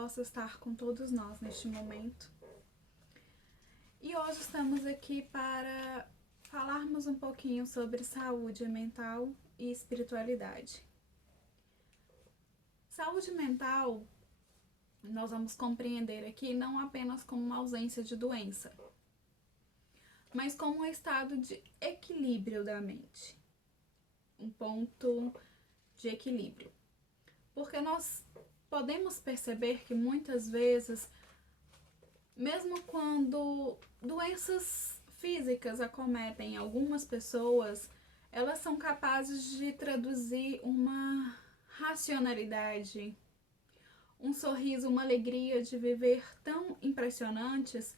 possa estar com todos nós neste momento. E hoje estamos aqui para falarmos um pouquinho sobre saúde mental e espiritualidade. Saúde mental, nós vamos compreender aqui não apenas como uma ausência de doença, mas como um estado de equilíbrio da mente. Um ponto de equilíbrio. Porque nós podemos perceber que muitas vezes, mesmo quando doenças físicas acometem algumas pessoas, elas são capazes de traduzir uma racionalidade, um sorriso, uma alegria de viver tão impressionantes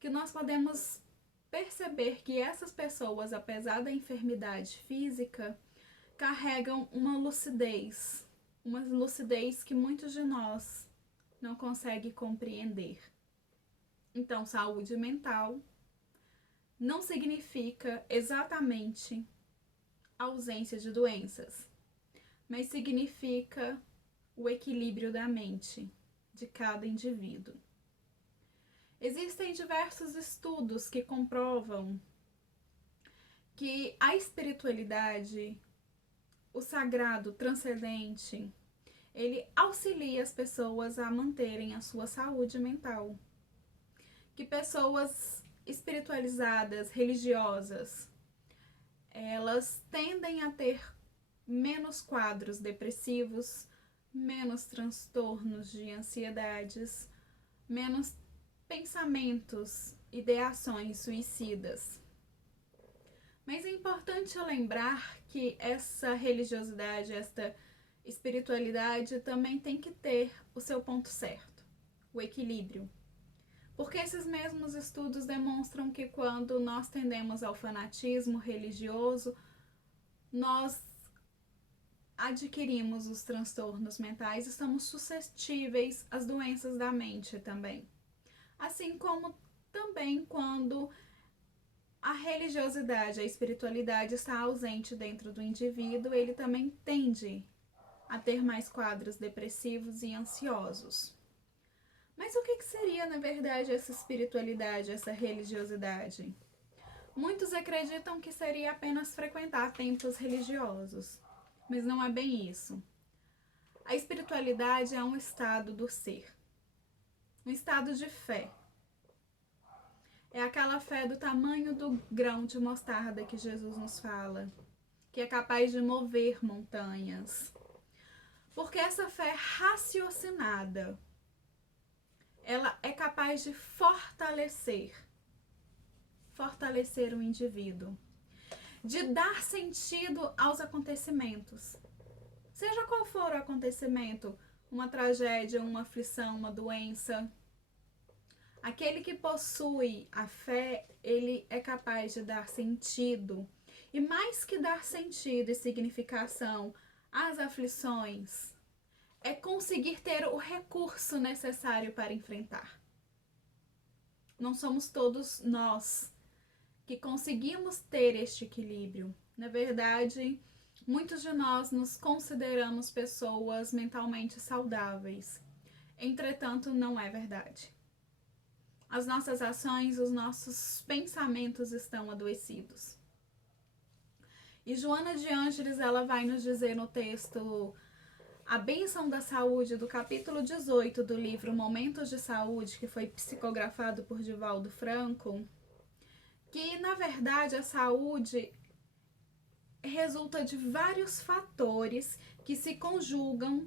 que nós podemos perceber que essas pessoas, apesar da enfermidade física, carregam uma lucidez que muitos de nós não conseguem compreender. Então, saúde mental não significa exatamente ausência de doenças, mas significa o equilíbrio da mente de cada indivíduo. Existem diversos estudos que comprovam que a espiritualidade, o sagrado, transcendente, ele auxilia as pessoas a manterem a sua saúde mental. Que pessoas espiritualizadas, religiosas, elas tendem a ter menos quadros depressivos, menos transtornos de ansiedades, menos pensamentos, ideações suicidas. Mas é importante lembrar que essa religiosidade, esta espiritualidade também tem que ter o seu ponto certo, o equilíbrio. Porque esses mesmos estudos demonstram que quando nós tendemos ao fanatismo religioso, nós adquirimos os transtornos mentais, estamos suscetíveis às doenças da mente também. Assim como também quando a religiosidade, a espiritualidade está ausente dentro do indivíduo, ele também tende a ter mais quadros depressivos e ansiosos. Mas o que seria, na verdade, essa espiritualidade, essa religiosidade? Muitos acreditam que seria apenas frequentar templos religiosos, mas não é bem isso. A espiritualidade é um estado do ser, um estado de fé. É aquela fé do tamanho do grão de mostarda que Jesus nos fala, que é capaz de mover montanhas. Porque essa fé raciocinada, ela é capaz de fortalecer o indivíduo, de dar sentido aos acontecimentos. Seja qual for o acontecimento, uma tragédia, uma aflição, uma doença, aquele que possui a fé, ele é capaz de dar sentido. E mais que dar sentido e significação às aflições, é conseguir ter o recurso necessário para enfrentar. Não somos todos nós que conseguimos ter este equilíbrio. Na verdade, muitos de nós nos consideramos pessoas mentalmente saudáveis. Entretanto, não é verdade. As nossas ações, os nossos pensamentos estão adoecidos. E Joana de Ângeles, ela vai nos dizer no texto A Bênção da Saúde, do capítulo 18 do livro Momentos de Saúde, que foi psicografado por Divaldo Franco, que, na verdade, a saúde resulta de vários fatores que se conjugam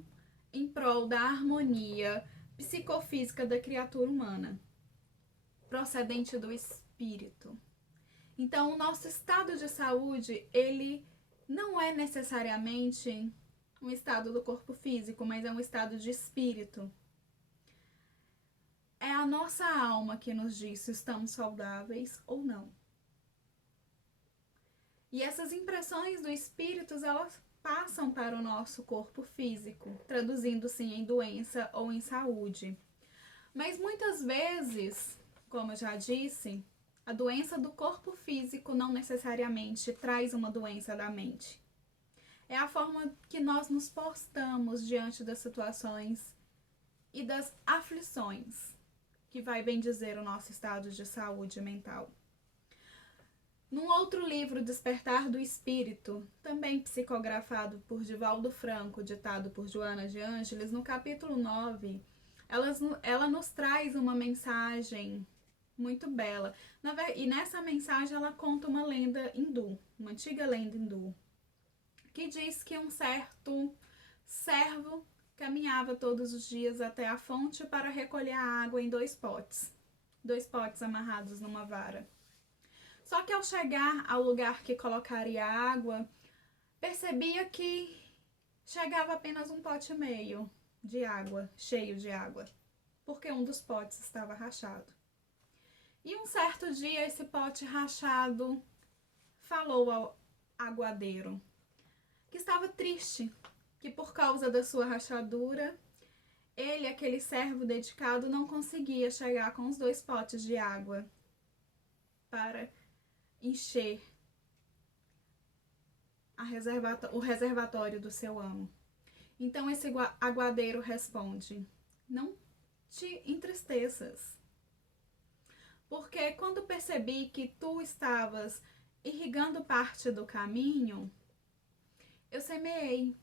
em prol da harmonia psicofísica da criatura humana, procedente do espírito. Então, o nosso estado de saúde, ele não é necessariamente um estado do corpo físico, mas é um estado de espírito. É a nossa alma que nos diz se estamos saudáveis ou não. E essas impressões do espírito, elas passam para o nosso corpo físico, traduzindo-se em doença ou em saúde. Mas muitas vezes, como eu já disse, a doença do corpo físico não necessariamente traz uma doença da mente. É a forma que nós nos postamos diante das situações e das aflições, que vai bem dizer o nosso estado de saúde mental. Num outro livro, Despertar do Espírito, também psicografado por Divaldo Franco, ditado por Joana de Ângeles, no capítulo 9, ela nos traz uma mensagem muito bela. E nessa mensagem ela conta uma lenda hindu, uma antiga lenda hindu, que diz que um certo servo caminhava todos os dias até a fonte para recolher a água em dois potes amarrados numa vara. Só que ao chegar ao lugar que colocaria a água, percebia que chegava apenas um pote e meio de água, cheio de água, porque um dos potes estava rachado. E um certo dia esse pote rachado falou ao aguadeiro que estava triste, que por causa da sua rachadura, ele, aquele servo dedicado, não conseguia chegar com os dois potes de água para encher o reservatório do seu amo. Então esse aguadeiro responde: não te entristeças, porque quando percebi que tu estavas irrigando parte do caminho, eu semeei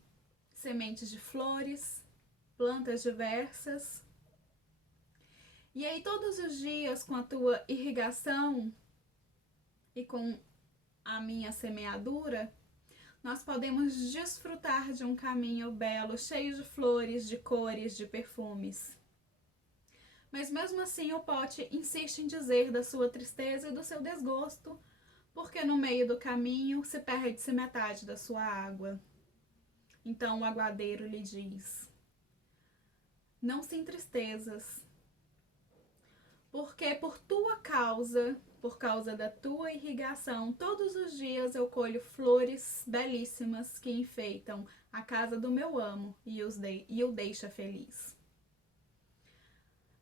sementes de flores, plantas diversas, e aí todos os dias com a tua irrigação e com a minha semeadura, nós podemos desfrutar de um caminho belo, cheio de flores, de cores, de perfumes. Mas mesmo assim o pote insiste em dizer da sua tristeza e do seu desgosto, porque no meio do caminho se perde-se metade da sua água. Então o aguadeiro lhe diz: não se entristezas, porque por tua causa, por causa da tua irrigação, todos os dias eu colho flores belíssimas que enfeitam a casa do meu amo e o deixa feliz.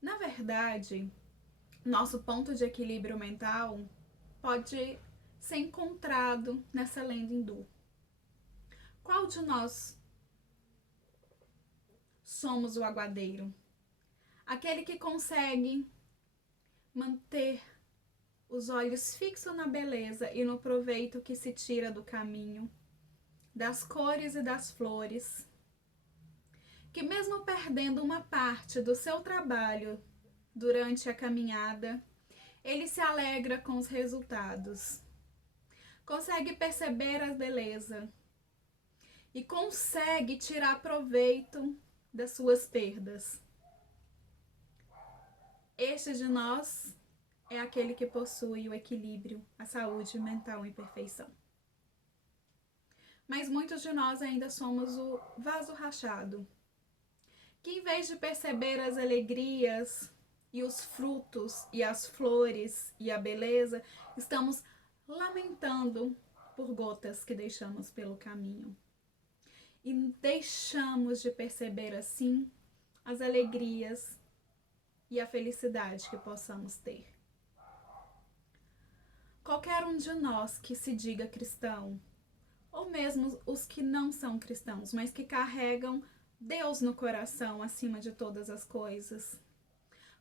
Na verdade, nosso ponto de equilíbrio mental pode ser encontrado nessa lenda hindu. Qual de nós somos o aguadeiro? Aquele que consegue manter os olhos fixos na beleza e no proveito que se tira do caminho, das cores e das flores, que mesmo perdendo uma parte do seu trabalho durante a caminhada, ele se alegra com os resultados, consegue perceber a beleza e consegue tirar proveito das suas perdas. Este de nós é aquele que possui o equilíbrio, a saúde mental em perfeição. Mas muitos de nós ainda somos o vaso rachado, que em vez de perceber as alegrias e os frutos e as flores e a beleza, estamos lamentando por gotas que deixamos pelo caminho. E deixamos de perceber assim as alegrias e a felicidade que possamos ter. Qualquer um de nós que se diga cristão, ou mesmo os que não são cristãos, mas que carregam Deus no coração acima de todas as coisas,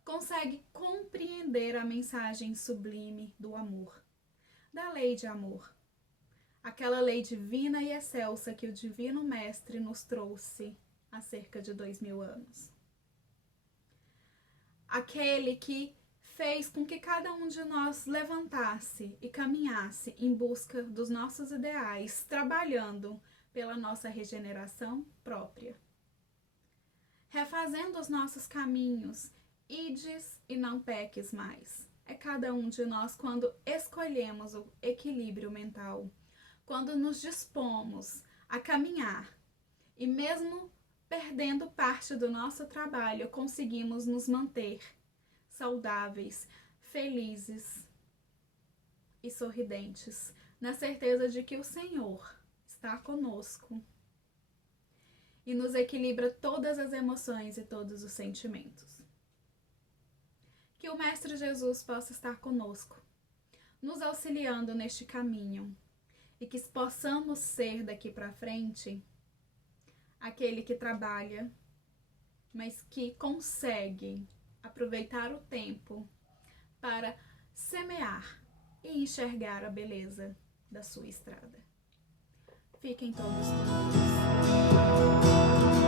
consegue compreender a mensagem sublime do amor, da lei de amor, aquela lei divina e excelsa que o Divino Mestre nos trouxe há cerca de 2000 anos. Aquele que fez com que cada um de nós levantasse e caminhasse em busca dos nossos ideais, trabalhando pela nossa regeneração própria. Refazendo os nossos caminhos, ides e não peques mais. É cada um de nós quando escolhemos o equilíbrio mental, quando nos dispomos a caminhar e mesmo perdendo parte do nosso trabalho, conseguimos nos manter saudáveis, felizes e sorridentes, na certeza de que o Senhor está conosco e nos equilibra todas as emoções e todos os sentimentos. Que o Mestre Jesus possa estar conosco, nos auxiliando neste caminho, e que possamos ser daqui para frente aquele que trabalha mas que consegue aproveitar o tempo para semear e enxergar a beleza da sua estrada. Fiquem todos com Deus.